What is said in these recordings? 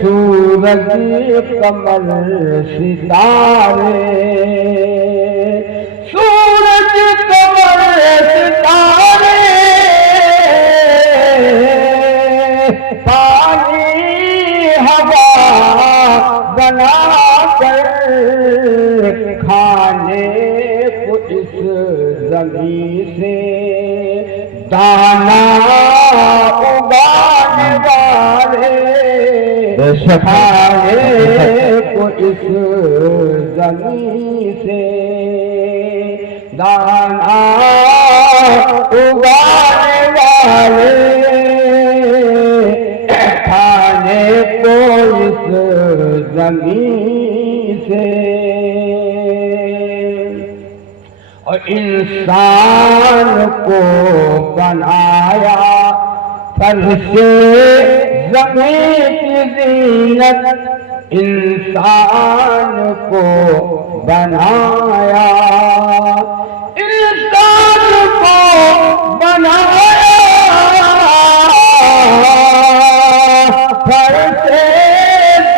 सूरज कमर सितारे, सूरज कमर सितारे, पानी हवा बना कर खाने को इस जमीन से दाना उगाने वाले, खाने को इस जमीन से दाना उगाने वाले, खाने को इस जमीन से। और इंसान को बनाया फर्शे ज़मीन की ज़ीनत, इंसान को बनाया, इंसान को बनाया फर्शे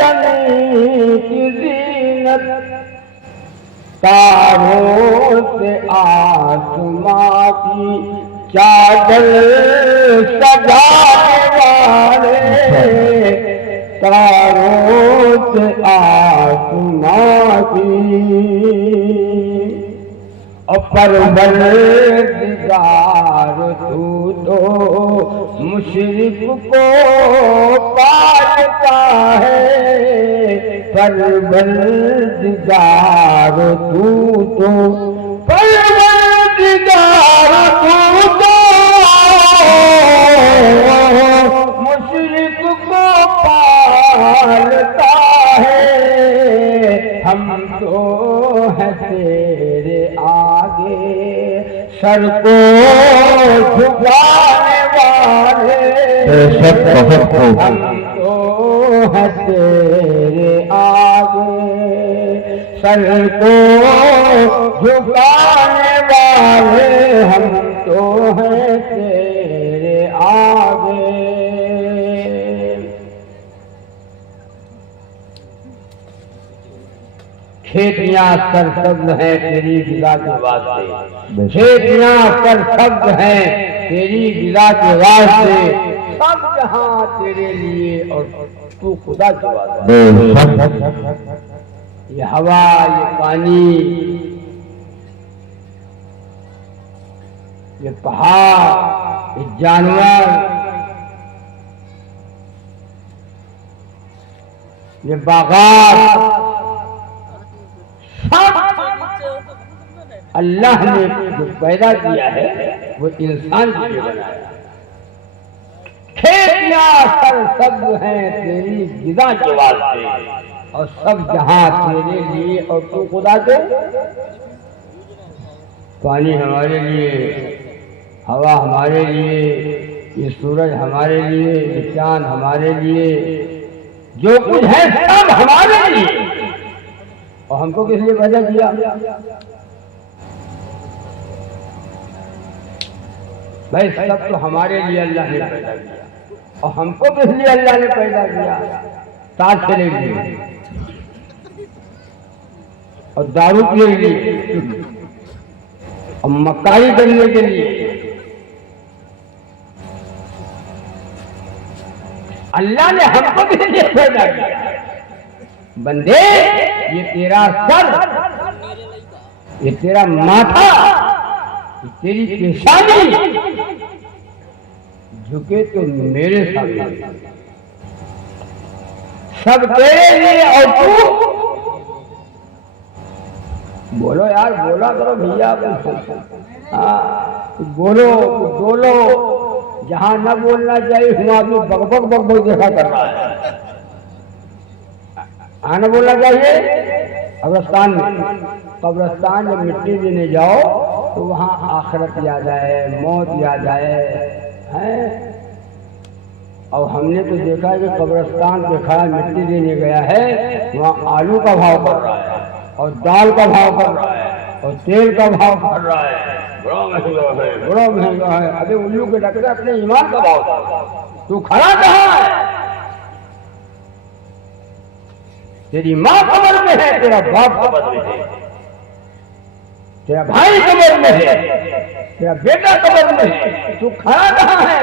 ज़मीन की ज़ीनत, तारों से आसमां की चादर सजाने वाले, तारों से आसमां की। और परवरदिगार तू तो मुशरिक को पालता है, परवरदिगार तू तो, परवरदिगार तू तो मुशरिक को पालता है। हम तो हैं तेरे आगे सर को झुकाने वाले, हम तो हैं तेरे आगे सर को झुकाने वाले, हम तो हैं तेरे आगे। खेतियां सरसब्ज हैं तेरी गिला के वास्ते, खेतियां सरसब्ज हैं तेरी गिला के वास्ते, सब जहां तेरे लिए और तू खुदा के वास्ते। ये हवा, ये पानी, ये पहाड़, ये जानवर, ये बागात, अल्लाह ने जो पैदा किया है वो इंसान के लिए बनाया। खेतियां सरसब्ज हैं तेरी गिज़ा के वास्ते, और सब जहां तेरे लिए और तू खुदा के। पानी हमारे लिए, हवा हमारे लिए, ये सूरज हमारे लिए, ये चांद हमारे लिए, जो कुछ है सब हमारे लिए। और हमको किस लिए पैदा किया? भाई सब तो हमारे लिए अल्लाह ने पैदा किया, और हमको किस लिए अल्लाह ने पैदा किया? साथ चले लिए और दारू के लिए और मक्कारी करने के लिए। अल्लाह ने हमको किस लिए पैदा किया? बंदे, ये तेरा सर, ये तेरा माथा, ये तेरी पेशानी झुके तो मेरे सामने, सब तेरे लिए। और तू बोलो यार, बोला करो भैया, हाँ बोलो, बोलो, जहां न बोलना चाहिए वहां भी बकबक बकबक जैसा कर रहा है। आना बोलना चाहिए। कब्रस्तान में, कब्रस्तान जब मिट्टी देने जाओ तो वहाँ आखिरत याद आए, मौत याद आए हैं। और हमने तो देखा कि कब्रस्तान पे खड़ा मिट्टी देने गया है, वहाँ आलू का भाव बढ़ रहा है और दाल का भाव बढ़ रहा है। और तेल का भाव बढ़ रहा है, बड़ा महंगा है, बड़ा महंगा है। अरे उल्लू के डकरे अपने ईमान का भाव था, तू खड़ा कहाँ है? तेरी माँ कब्र में है, तेरा बाप कब्र में है, तेरा भाई कब्र में है, तेरा बेटा कब्र में है, तू खड़ा कहाँ है?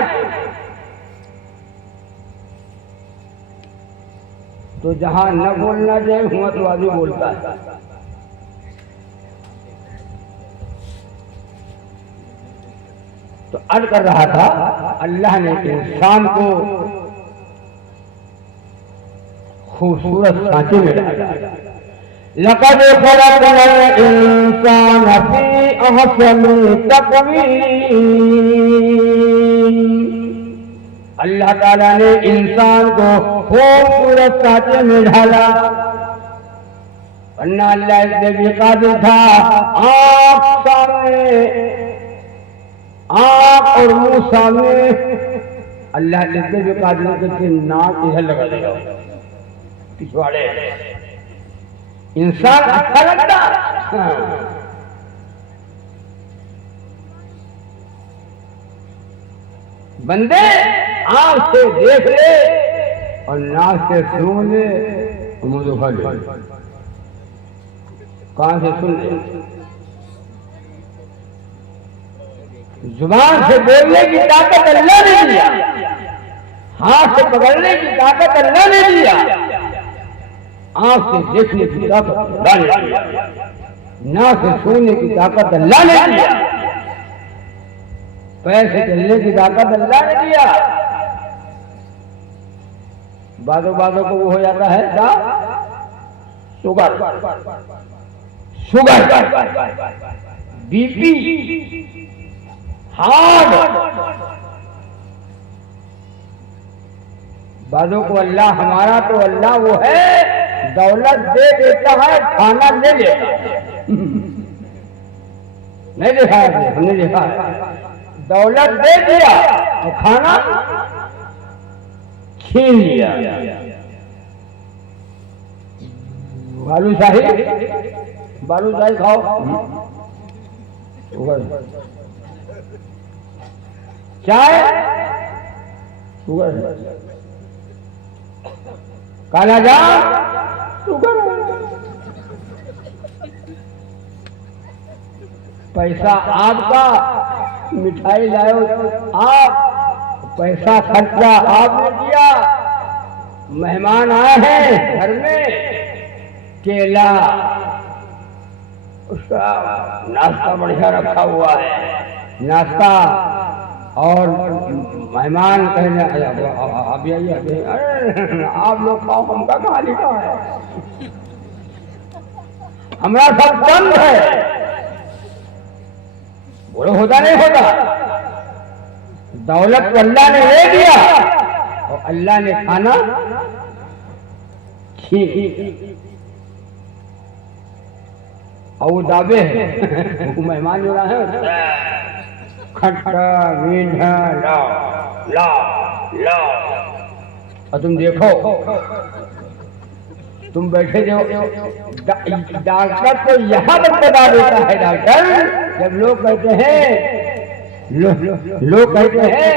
तो जहां न बोलना चाहिए हुआ तो आदमी बोलता है। तो अर्ज कर रहा था, अल्लाह ने इंसान को खूबसूरत सांचे में डाला। लक़द ख़लक़नल इंसान फ़ी अहसनि तक़वीम। अल्लाह ताला ने इंसान को खूबसूरत सांचे में ढाला, वरना अल्लाह इसलिए भी कादिर था आँख सामने, आँख और मुंह सामने, अल्लाह इसलिए भी कादिर के नाक इधर लगा देगा पिछवाड़े। इंसान अच्छा लगता बंदे आँख से देख ले और नाक से सुन ले और मुंह दिखा ले, कान से सुन ले, जुबान से बोलने की ताकत अल्लाह ने दिया, हाथ से पकड़ने की ताकत अल्लाह ने दिया, आंख से देखने की ताकत अल्लाह ने दिया, नाक से सुनने की ताकत अल्लाह ने दिया, पैर से चलने की ताकत अल्लाह ने दिया। बातों बातों को वो हो जाता है क्या? Sugar, sugar, BP, heart. बातों को अल्लाह, हमारा तो अल्लाह वो है दौलत दे देता है, खाना ले लेता है। नहीं देखा है, हमने देखा है, दौलत दे दिया और खाना छीन लिया। बालूशाही, बालूशाही खाओ, चाय शुगर, काला जाम शुगर, पैसा आपका, मिठाई लाओ आप, पैसा खर्चा आपने किया, मेहमान आए हैं घर में, केला, उसका नाश्ता बढ़िया रखा हुआ है, नाश्ता, और मेहमान कहने आप आइए, अरे आप लोग खाओ, हमका कहाँ लिखा है, हमारा सब बंद है। बोलो होता नहीं होता? दौलत को अल्लाह ने ले दिया और अल्लाह ने खाना छीन, और वो दावे है वो मेहमान जो रहा है खट्टा मीठा लाओ लाओ लाओ, और तुम देखो, तुम बैठे जो डॉक्टर तो यहाँ तक बता देता है, डॉक्टर जब लोग कहते हैं, लोग कहते हैं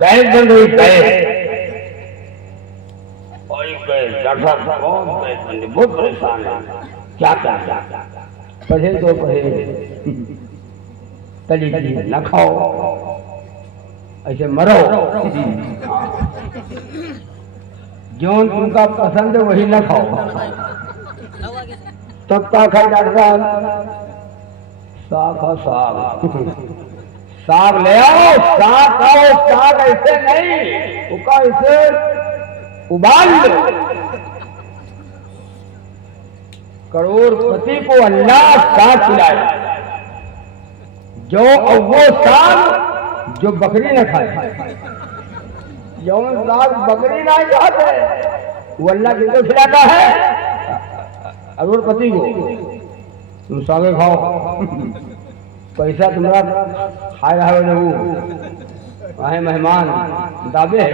गैस बन रही, गैस, और डॉक्टर साहब बहुत परेशान है, क्या क्या परहेज तो परहेज, तली तली न खाओ, ऐसे मरो, जो तुमका पसंद है वही न खाओ। तब का खा डॉक्टर साग, साग, साग ले आओ, साग खाओ, साग ऐसे नहीं, उसका ऐसे उबाल लो। करोड़पति को अल्लाह साग खिलाए, जो वो साग जो बकरी न खाए, यौन साग बकरी ना खाते, वो अल्लाह किसको खिलाता है? करोड़पति को। तुम सागे खाओ, पैसा तुम्हारा खा रहा है वो, आए मेहमान दावे है,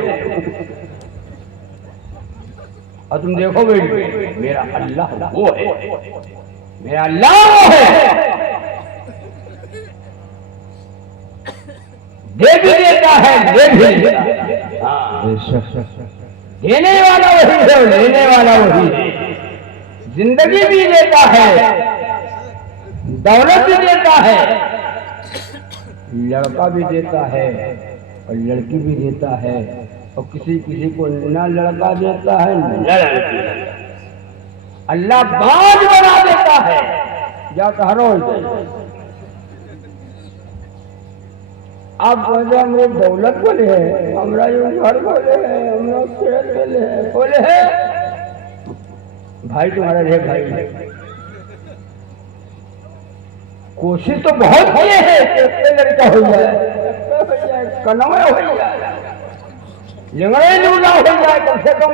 और तुम देखो बेटी मेरा अल्लाह वो है, मेरा अल्लाह वो है, दे भी देता है, ले भी लेता है। हाँ, देने वाला वही है, लेने वाला वही है। जिंदगी भी देता है, दौलत भी देता है, लड़का भी देता है और लड़की भी देता है। और किसी किसी को ना लड़का देता है ना लड़की। अल्लाह बाज बना देता है, जा कहो। आप बोले हमरे दौलत बोले है, हमरा यूं घर बोले है, हमरा खेत बोले है। भाई तुम्हारा रे भाई, कोशिश तो बहुत किए है, लड़का हो जाए, कनवा हो जाए, लिंगड़े लूला हो जाए, कम से कम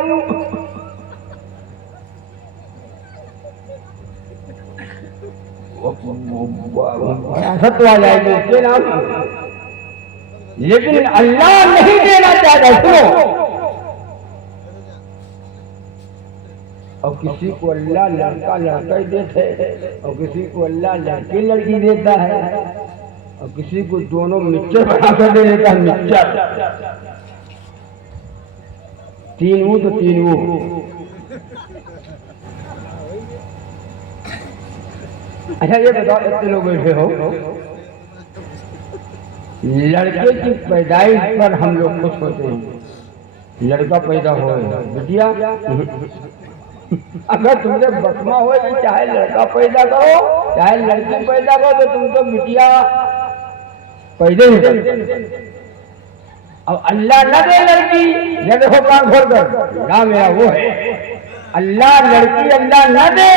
सत्वा जाएगी उसके नाम। लेकिन अल्लाह नहीं देना चाहता। सुनो, और किसी को अल्लाह लड़का लड़का ही देते है, और किसी को अल्लाह लड़की लड़की देता है, और किसी को दोनों मिक्सचर बना कर दे देता है। मिक्सचर तीन वो तो तीन वो। अच्छा ये बताओ, इतने लोग बैठे हो, लड़के की पैदाइश पर हम लोग खुश होते हैं। लड़का पैदा हो, बिटिया अगर तुमसे बसमा हो कि चाहे लड़का पैदा करो चाहे लड़की पैदा करो, तो तुम तो बिटिया पैदा ही करो। अब अल्लाह न दे लड़की, ये देखो कान खोल कर ना, मेरा वो है अल्लाह लड़की, अल्लाह न दे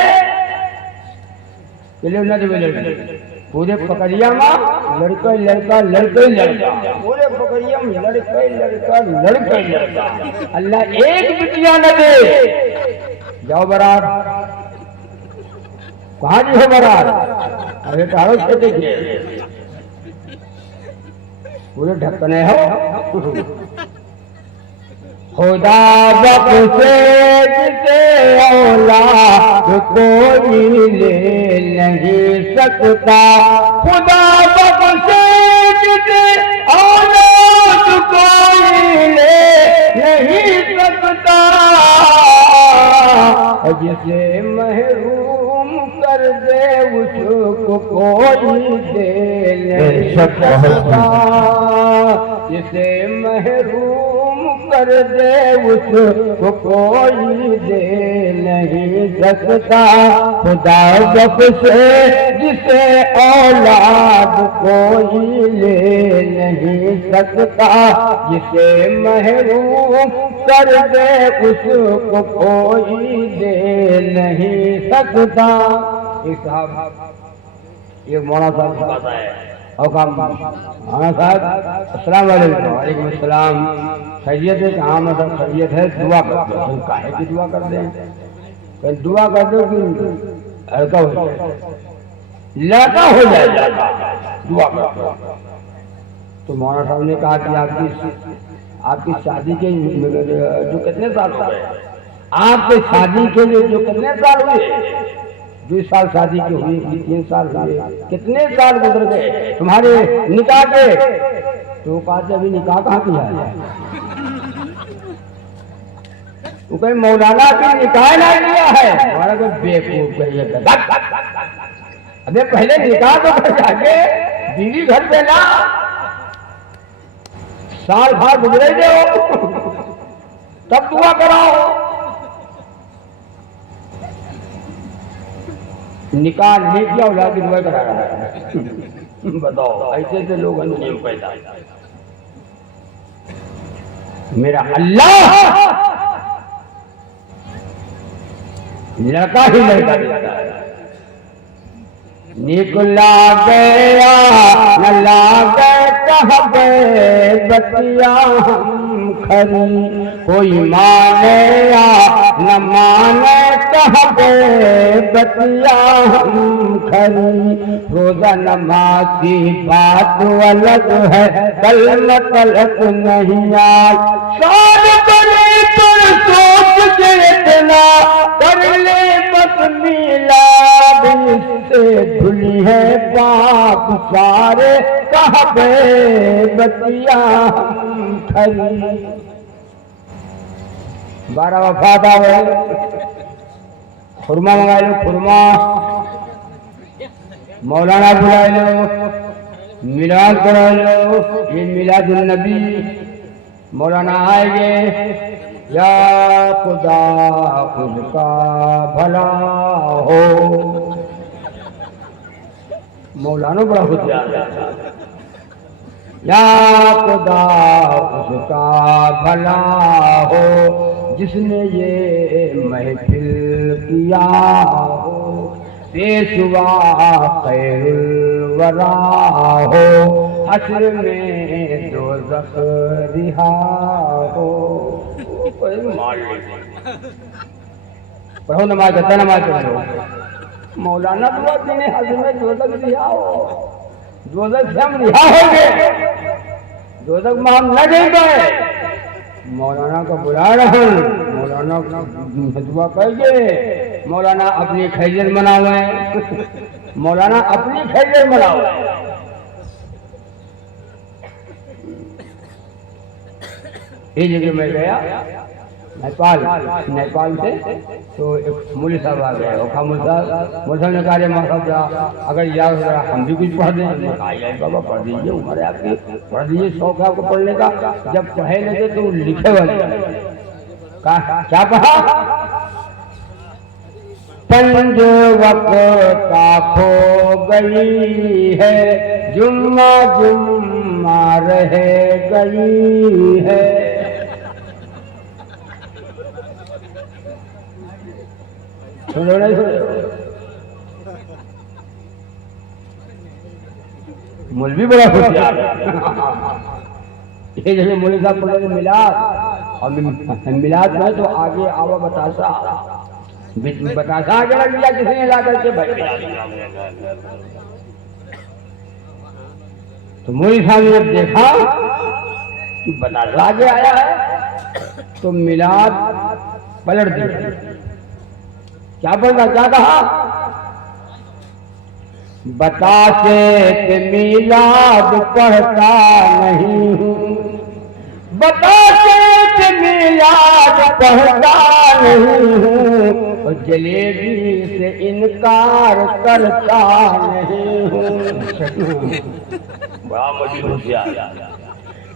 चलो न दे लड़की। पूरे पकड़िया में लड़का लड़का लड़का लड़का, पूरे पकड़िया में लड़का लड़का लड़का लड़का। अल्लाह एक बिटिया न दे। जाओ बारात, कहाँ जी हो बारात? अरे तारो से देखिए, पूरे ढक्कने हो। खुदा बख्शे जिसे औलाद कोई ले नहीं सकता, खुदा बख्शे जिसे औलाद कोई ले नहीं सकता, जिसे महरूम कर दे उसको कोई दे नहीं सकता, जिसे महरूम कर दे उसको कोई दे नहीं सकता। खुदा बख्शे जिसे औलाद कोई ले नहीं सकता, जिसे महरूम कर दे उसको कोई दे नहीं सकता। एक साहब, एक मौलाना साहब के पास आए और कहा, मौलाना साहब अस्सलाम वालेकुम। वालेकुम अस्सलाम। खैरियत है? हाँ मतलब खैरियत है, दुआ कर दो। काहे की दुआ कर दें? कहीं दुआ कर दो कि लड़का हो जाए, लड़का हो जाए, दुआ कर दो। तो मौलाना साहब ने कहा कि आपकी शादी के जो कितने साल हो गए, आपके शादी के जो कितने साल हुए? 2 साल शादी के हुए, 3 साल हुए, कितने साल गुजर गए तुम्हारे निकाह के? तो कहा अभी निकाह कहाँ किया है? तो कहीं मौलाना की निकाह ना किया है? हमारा कोई बेवकूफ कहिए। अबे पहले निकाह तो कर जाके बीवी घर पे ना, साल भर गुजरे दो तब दुआ कराओ। निकाह नहीं किया, औलाद की दुआ करा रहा है। बताओ, ऐसे से लोग नियम पैदा। मेरा अल्लाह लड़का ही लड़का देता है। निकला गया न लागे कहबे बतिया हम खरी, कोई माने या न माने कहबे बतिया हम खरी। रोजा नमाज़ी बात अलग है, कल तलक नहीं आज। साल बने पर सोच के इतना कर ले बस मिलाद बारिश से धुली है पाप सारे, कहाँ गए बतिया खरी। 12 वफात आवे, खुरमा मंगा लो, खुरमा मौलाना बुला लो, मिलाद करा लो, ये मिलादुल नबी। मौलाना आएंगे, या खुदा उसका भला हो। मौलाना बड़ा होशियार है, या खुदा उसका भला हो, जिसने ये महफिल किया हो, पेशवा खैरुल वरा हो, हश्र में दोज़ख रिहा हो। पढ़ो नमाज करता, नमाज पढ़ो। मौलाना दुआ देने हश्र में दोज़ख रिहा हो, दोज़ख से हम रिहा होंगे, दोज़ख में हम न गए गए। मौलाना को बुला रहा हूँ, मौलाना दुआ कहिए, मौलाना अपनी खैरियत मनावे, मौलाना अपनी खैरियत मनावे। ये जगह मैं गया नेपाल से, तो एक मौलवी साहब आ गए, और मौलवी साहब ने कहा साहब अगर याद हो हम भी कुछ पढ़ दें। बाबा पढ़ दीजिए, उम्र है आपकी, पढ़ दीजिए, शौक है आपको पढ़ने का। जब पढ़े लगे तो लिखे वाले क्या कहा, पंज वक्त खो गई है, जुम्मा जुम्मा रह गई है। सुनो नहीं सुनो, मौलवी बड़ा होशियार है। ये जैसे मौलवी साहब पढ़े मिलाद, और मिलाद में तो आगे आवा बतासा आगे लग गया, किसी ने ला करके भाई। तो मौलवी साहब ने जब देखा कि बतासा आगे आया है, तो मिलाद पलट दिया। क्या बोला, क्या कहा, बतासे के मिलाद पढ़ता नहीं हूँ, बतासे के मिलाद पढ़ता नहीं हूँ, और जलेबी से इनकार करता नहीं हूँ। बड़ा मौलवी होशियार।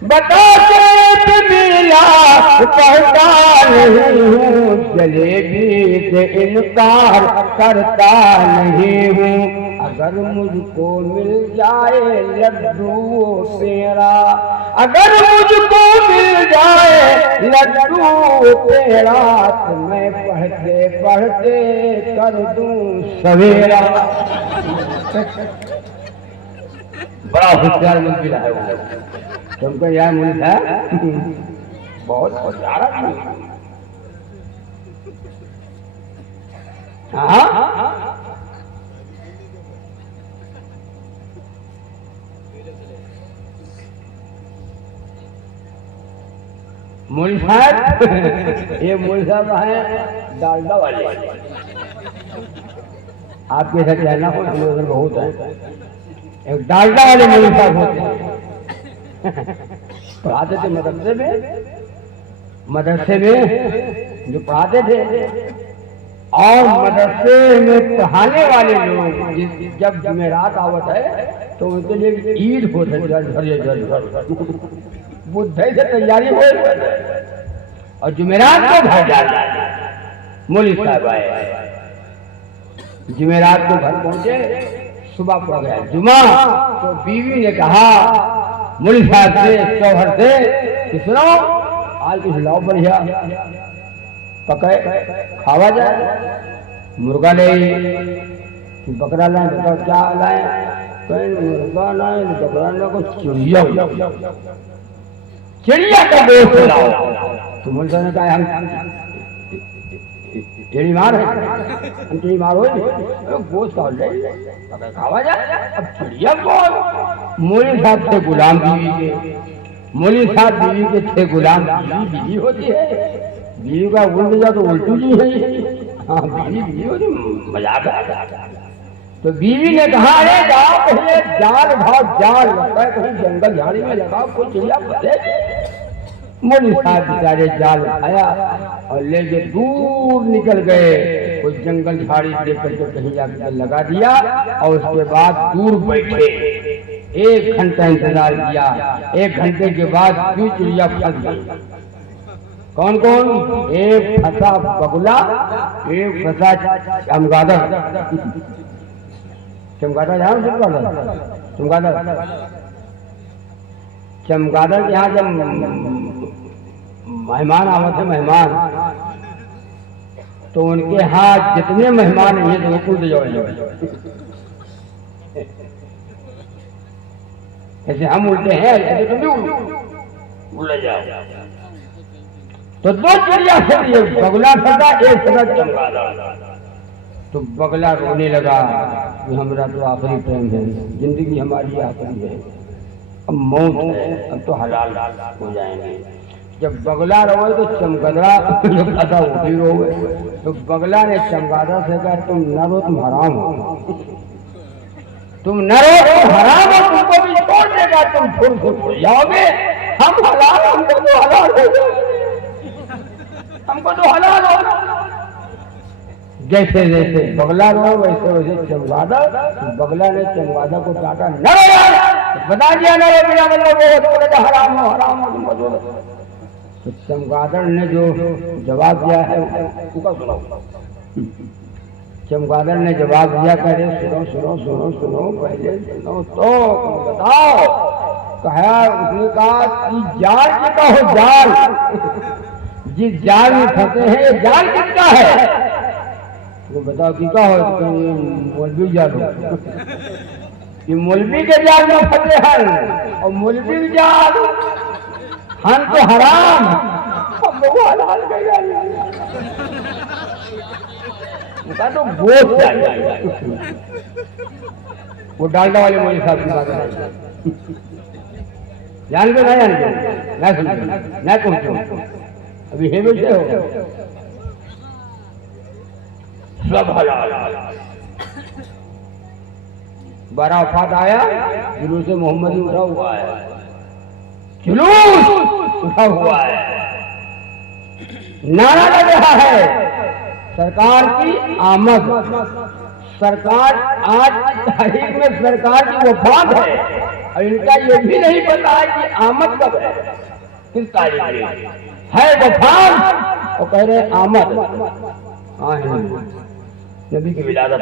बतासे के मिलाद पढ़ता नहीं हूँ, जलेबी से इनकार करता नहीं हूँ। अगर मुझको मिल जाए लड्डू पेड़ा, अगर मुझको मिल जाए लड्डू पेड़ा, तो मैं पढ़ते पढ़ते कर दूं सवेरा। बड़ा होशियार मिल है वो, तुमको यह मुल्क है बहुत होशियार है। हाँ मौलवी साहब, ये मौलवी साहब है डालडा वाले, आपके साथ रहना हो उधर बहुत है। एक डालडा वाले मौलवी साहब होते हैं, पढ़ाते थे मदरसे में जो पढ़ाते थे, और मदरसे में पढ़ाने वाले लोग जब जुमेरात आवत है तो उनके लिए ईद होते हैं, बुद्ध से तैयारी हो, और जुमेरात को घर जाना। मौलवी साहब आए, जुमेरात को घर पहुंचे, सुबह पड़ गया जुमा, तो बीवी ने कहा मौलवी साहब से, शौहर से कि सुनो आज कुछ लाओ बढ़िया, पकाए खावा जाए। मुर्गा ले, बकरा लाए, बताओ क्या लाए, कहीं मुर्गा लाए, बकरा लाए, कुछ चिड़िया का गोश्त लाओ। तो मौलवी साहब ने कहा हम टेढ़ी मार है, हम टेढ़ी मार हो गोश्त का खावा जाए, अब चिड़िया कौन। मौलवी साहब थे गुलाम बीवी के, मौलवी साहब बीवी के थे गुलाम, बीवी होती है, बीवी का उल्ट जा तो उल्टू जी है। हाँ बीवी होती, मजाक है। तो बीवी ने कहा अरे जाओ पहले जाल भाव जाल लगता है कहीं जंगल झाड़ी में लगाओ कोई चिड़िया फंसे। मौलवी साहब बेचारे जाल उठाया और लेके दूर निकल गए। कोई जंगल झाड़ी देख करके कहीं जाकर लगा दिया और उसके बाद दूर बैठे 1 घंटा इंतजार किया। 1 घंटे के बाद क्यों चिड़िया फंस गई। कौन कौन? एक फंसा बगुला, एक फंसा चमगादड़। चमगादड़ जान चमगादड़ चमगादड़ के यहाँ जब मेहमान आवे थे मेहमान तो उनके हाथ जितने मेहमान हैं तो कूद जाओ। ऐसे हम उल्टे हैं ऐसे तुम भी उल्टे जाओ। तो 2 चिड़िया से बगुला फंसा, एक फंसा चमगादड़। तो बगला रोने लगा कि हमारा तो आखिरी टाइम है, जिंदगी हमारी आखिरी है, अब मौत है, अब तो हलाल हो जाएंगे। जब बगला रोए तो चमगादड़ फंसा वो भी रोए। तो बगला ने चमगादड़ से कहा तुम न रो तुम हराम हो, तुम न रो तुम हराम हो, तुमको भी छोड़ देगा, तुम फिर से भूल जाओगे। हम हलाल, हमको तो हलाल हो, हमको तो हलाल हो। जैसे जैसे बगला रो वैसे वैसे चमगादड़, बगला ने चमगादड़ को काटा, न बता दिया ना मेरा मतलब हराम हो हराम हो। तो चमगादड़ ने जो जवाब दिया है उसका सुनो। चमगादड़ ने जवाब दिया करे सुनो सुनो सुनो सुनो पहले सुनो तो बताओ। कहा उसने कहा कि जाल किसका हो, जाल जिस जाल में फंसे हैं जाल किसका है वो बताओ कि क्या हो। मौलवी जाल हो, ये मौलवी के जाल में फंसे हैं और मौलवी जाल हम तो हराम, हम लोग हलाल का तो गोश्त चाहिए। वो डालडा वाले मौलवी साहब की बात है, जान के ना सुन ना पहुंचो अभी हे बैठे हो सब हलाल। 12 वफात आया, जुलूस मोहम्मदी उठा हुआ है, जुलूस उठा हुआ है, नारा लग रहा है सरकार की आमद। सरकार आज की तारीख में सरकार की वफात है और इनका ये भी नहीं पता है कि आमद कब है, किस तारीख में है वफात और कह रहे आमद। हाँ नबी की विलादत,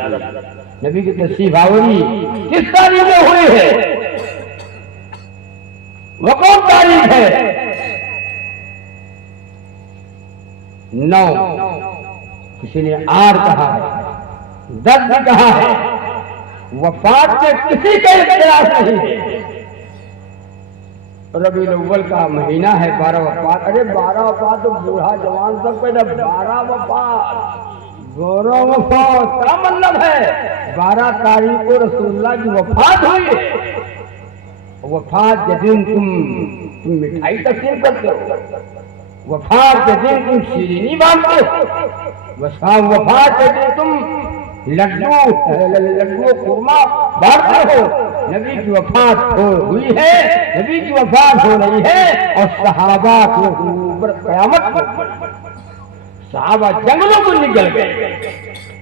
नबी की तशरीफ आवरी किस तारीख में हुई है, वो कौन तारीख है? 9, किसी ने 8 कहा है, 10 भी कहा है। वफात के किसी का इख्तिलाफ नहीं है। रबीउल अव्वल का महीना है, 12 वफात। अरे 12 वफात तो बूढ़ा जवान सब पे 12 वफात, गौरव वफात क्या मतलब है? 12 तारीख को रसूलुल्लाह की वफात हुई है। वफात के दिन तुम मिठाई तकसीम करते हो, वफात के दिन तुम शीरीनी बांटते हो, वफात के दिन तुम लड्डू खुरमा बांटते हो। नबी की वफात हुई है, नबी की वफात हो रही है और सहाबा के ऊपर कयामत को, सहाबा जंगलों को निकल गए।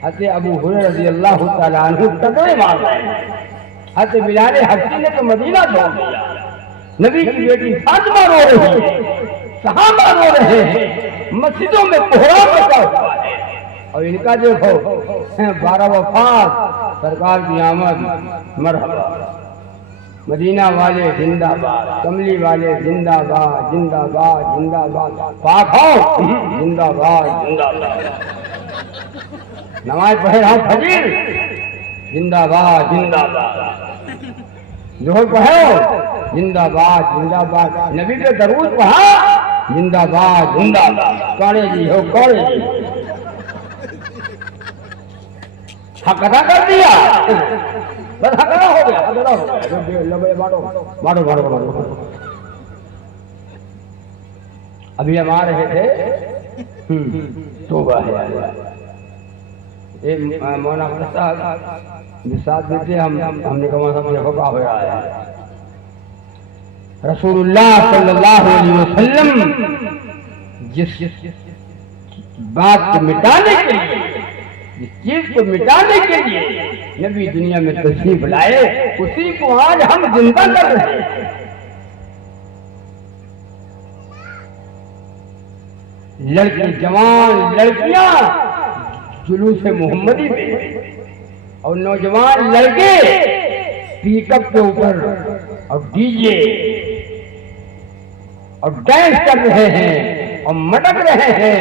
हज़रत अबू हुरैरा रज़ियल्लाहु तआला अन्हु टकरे मार रहे हैं। हज़रत बिलाल हबशी ने तो मदीना छोड़ दिया। नबी की बेटी फातिमा रो रही है, सहाबा रो रहे हैं, मस्जिदों में कोहराम मचा हुआ है और इनका देखो 12 वफात, सरकार की आमद, मरहबा। मदीना वाले जिंदाबाद, कमली वाले जिंदाबाद जिंदाबाद जिंदाबाद, पाक हो जिंदाबाद जिंदाबाद, नमाज पढ़े रहा फजीर जिंदाबाद जिंदाबाद, जोहर पढ़ो जिंदाबाद जिंदाबाद, नबी पे दरूद पढ़ा जिंदाबाद जिंदाबाद, कौड़े जी हो कौड़े जी, हक अदा कर दिया, बस हक अदा हो गया, अदा हो गया। बांटो बांटो बांटो बांटो। अभी हम आ रहे थे, तौबा है, मौना साहब विसाद देते हमने कहा सब देखो का हो रहा है। रसूलुल्लाह सल्लल्लाहु अलैहि वसल्लम जिस बात को मिटाने के लिए, जिस चीज को मिटाने के लिए नबी दुनिया में तशरीफ लाए, उसी को आज हम जिंदा कर रहे हैं। लड़की जवान लड़कियां जुलूस मोहम्मदी में और नौजवान लड़के पिकअप के ऊपर और डीजे और डांस कर रहे हैं और मटक रहे हैं,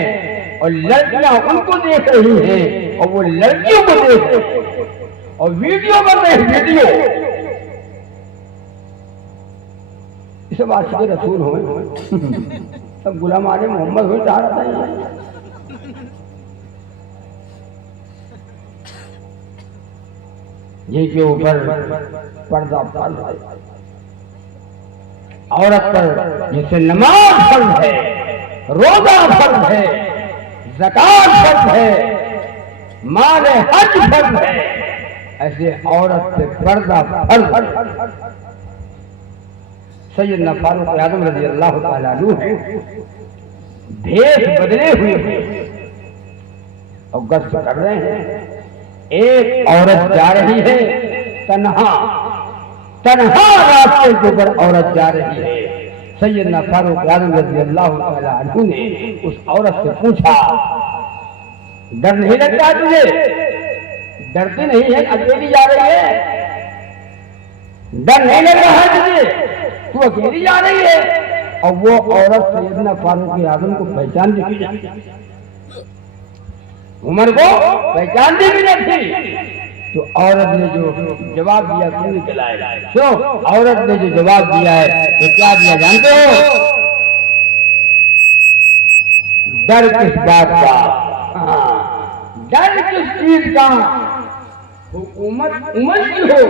और लड़कियां उनको देख रही हैं और वो लड़कियों को देख रही हैं और वीडियो बन रहे हैं। वीडियो इस बात के रसूल हो सब गुलाम आले मोहम्मद हो चाहता है। जिनके ऊपर पर्दा फर्ज है, औरत पर जैसे नमाज फर्ज है, रोजा फर्ज है, ज़कात फर्ज है, माल हज फर्ज है, ऐसे औरत पे पर्दा फर्ज। सैयदना फारूक आज़म रज़ी अल्लाह तआला अन्हु भेष बदले हुए और गश्त कर रहे हैं। एक औरत जा रही है तन्हा रास्ते के ऊपर औरत जा रही है। सैयदना फारूक आज़म रज़ी अल्लाह तआला अन्हु ने उस औरत से पूछा, डर नहीं लगता तुझे? डरती नहीं है, अकेली जा रही है, डर नहीं लग रहा है तुझे? तू अकेली जा रही है। और वो औरत सैयदना फारूक आज़म को पहचानती भी नहीं, उमर को पहचानती भी नहीं थी। तो औरत ने जो जवाब दिया सुन के लायक। क्यों? औरत ने जो जवाब दिया है तो क्या दिया जानते हो? डर किस बात का? डर किस चीज का? हुकूमत उमर की हो